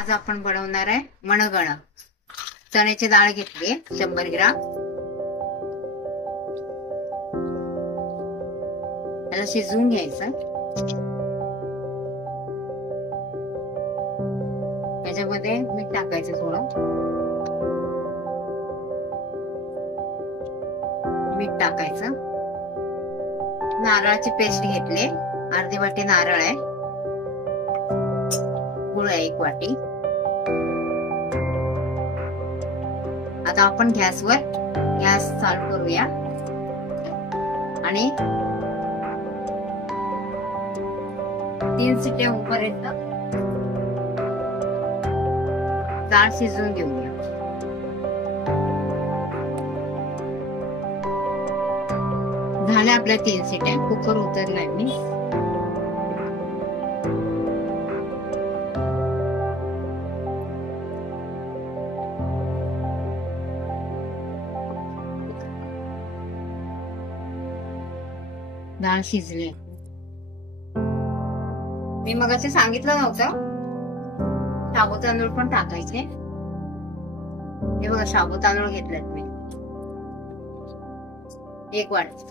आज आपण बनवणार आहे मनगण। चण्याची डाळ घेतली 100 ग्राम। त्याला शिजवून घ्यायचं। त्याच्यामध्ये मीठ टाकायचं, थोडं मीठ टाकायचं। नारळाची पेस्ट घेतली, अर्धी वाटी नारळ आहे, गुळ आहे 1 वाटी। आता आपण गॅस चालू करूया आणि 3 शिट्ट्या होईपर्यंत डाळ शिजवून घेऊया। झाल्या आपल्या 3 शिट्ट्या। कुकर उतरलाय मी। डाळ शिजली। मी मगाशी सांगितलं नव्हतं, शाबू तांदूळ पण टाकायचे। हे बघा, शाबू तांदूळ घेतलेत मी 1 वाटी।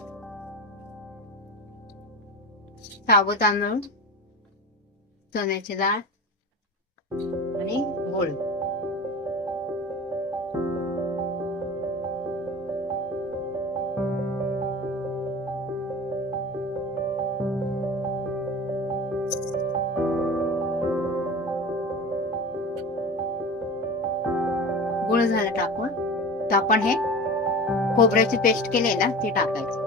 शाबू तांदूळ, चण्याची डाळ आणि गूळ। गुळ झालं टाकून, तर आपण हे खोबऱ्याची पेस्ट केली ना, ती टाकायची।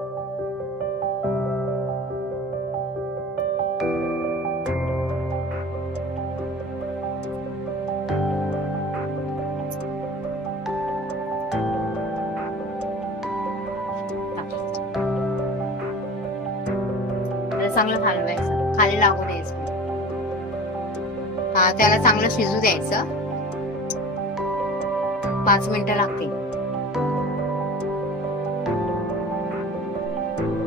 चांगलं हलवायचं, खाली लागू द्यायचं। त्याला चांगलं शिजू द्यायचं। 5 मिनिटं लागतील।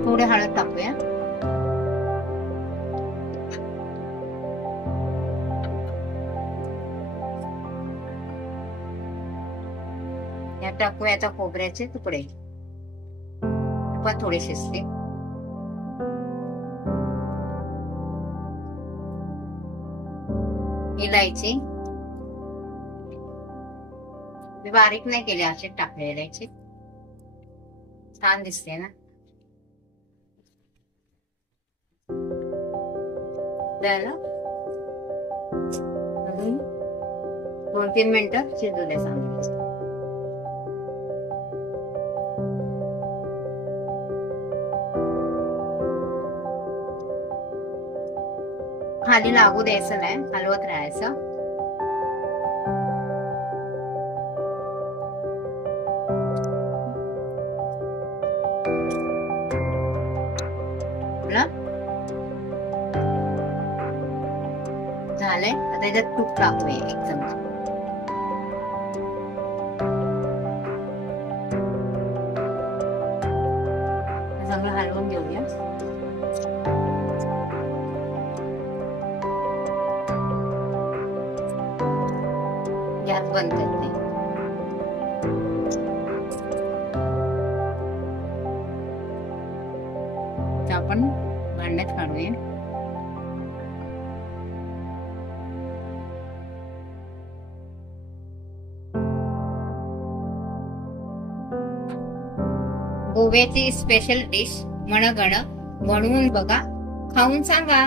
थोडे हळद टाकूया। यात टाकूया आता खोबऱ्याचे तुकडे, पण थोडे शिजते। इलायची मी बारीक नाही केली, असे टाकले इलायची, छान दिसते ना। अजून 2-3 मिनिटं शिजू द्या चांगलं। खाली लागू द्यायचं नाही, हलवत राहायचं। झालंय, आता त्याच्यात तूप टाकूया 1 चमचा। चांगलं हलवून घेऊया। गॅस बंद करते। आपण भांड्यात काढूया। गोव्याची स्पेशल डिश मनगण, बनवून बघा, खाऊन सांगा।